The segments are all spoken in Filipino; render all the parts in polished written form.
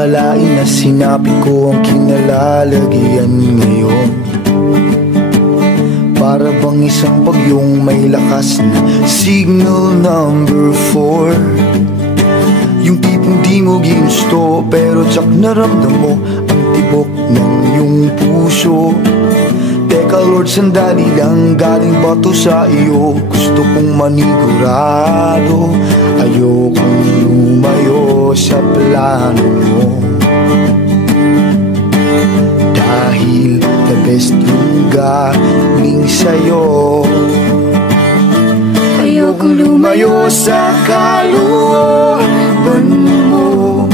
akalain na sinapit ko ang kinalalagyan ngayon. Para bang isang bagyong may lakas na signal number 4. Yung tipong di mo ginusto pero tsak naramdam mo ang tibok ng iyong puso. Teka Lord, sandali lang, galing ba to sa iyo? Gusto kong manigurado, ayokong lumayo sa plano mo. Dahil the best yung galing sa'yo. Ayokong lumayo sa kalooban mo.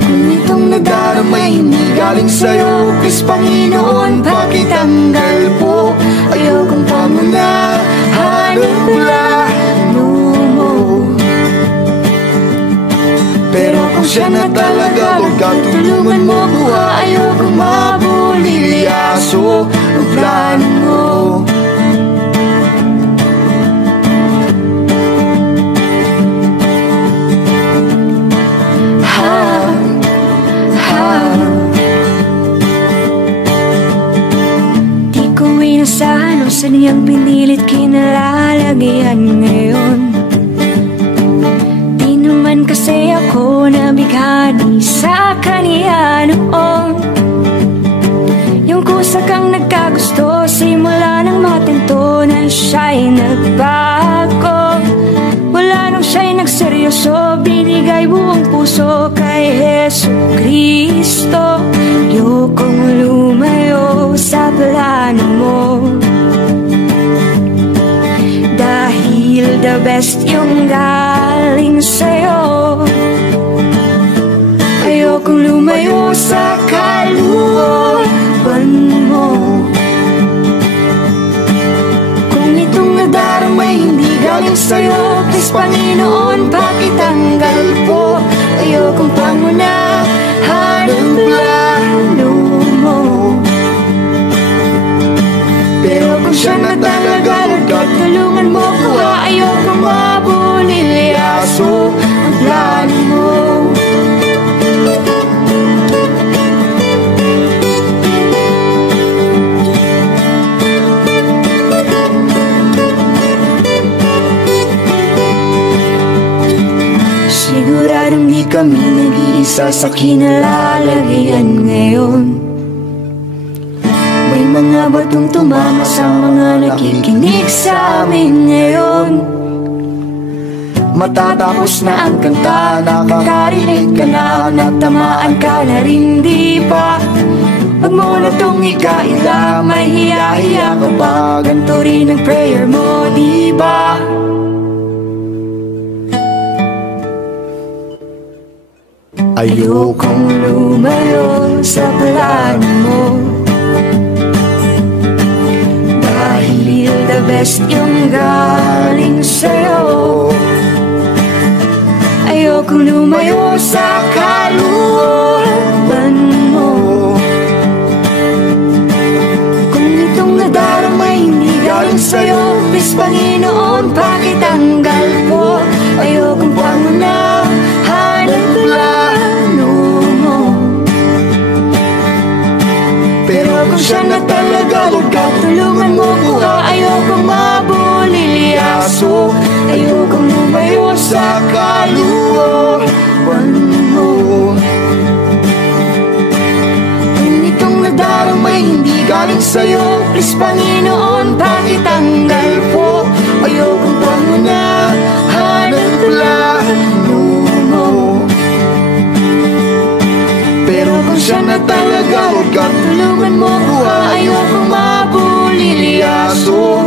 Kung itong nadaramay hindi galing sa'yo, please Panginoon, pakitanggal po. Ayokong pamunahan ang plano mo. Pero kung siya na talaga, huwag ka tulungan mo ko. Ayokong mabulilyaso ang plano mo. Di ko inasahan o saniyang pinilit kinalalagyan ngayon. Di naman kasi ako nabighani sa kaniya noon. Yung kusa kang nagkagusto, simula nang matento na siya'y nagbago. Wala nang siya'y nagseryoso, binigay buong puso kay Jesu Kristo. Ayokong lumayo sa plano mo. Dahil the best yung galing sa'yo. Ayokong lumayo sa kalooban mo. Kung itong nadaramay hindi galing sa'yo, please Panginoon, pakitanggal po. Ayokong pangunahan ang plano mo. Pero kung siya na talaga, Lord God, tulungan mo ko. Ayokong mabulilyaso ang plano mo. Siguradong di kami nag-iisa sa kinalalagyan ngayon. May mga batong tumama sa mga nakikinig sa amin ngayon. Matatapos na ang kanta, nakakarinig ka na, natamaan ka na rin, di ba? Wag mo na tong ikaila, may hiya-hiya ka ba? Ganito rin ang prayer mo, di ba? Ayokong lumayo sa plano mo. Dahil the best yung galing sa'yo. Ayokong lumayo sa kalooban mo. Kung itong nadaramay hindi galing sa'yo, please Panginoon, pakitanggal po. Ayokong pangunahan ang plano mo. Pero kung siya na talaga, huwag ka tulungan mo ko. Ayokong mabulilyaso. Ayokong lumayo sa kalooban mo. Kung itong nadaramay hindi galing sa'yo, please Panginoon, pakitanggal po. Ayokong pangunahan ang plano mo. Pero kung siya na talaga, huwag ka tulungan mo ko. Ayokong mabulilyaso.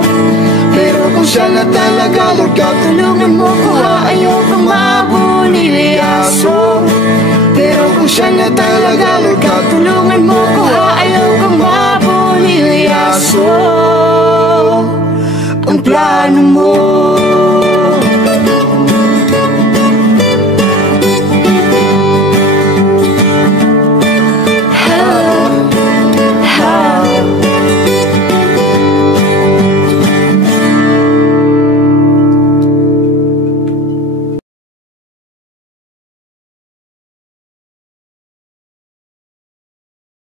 Pero kung siya na talaga, Lord God, tulungan mo ko. Ayokong mabulilyaso. Pero kung siya na talaga, Lord God, tulungan mo ko. Ayokong mabulilyaso ang plano mo.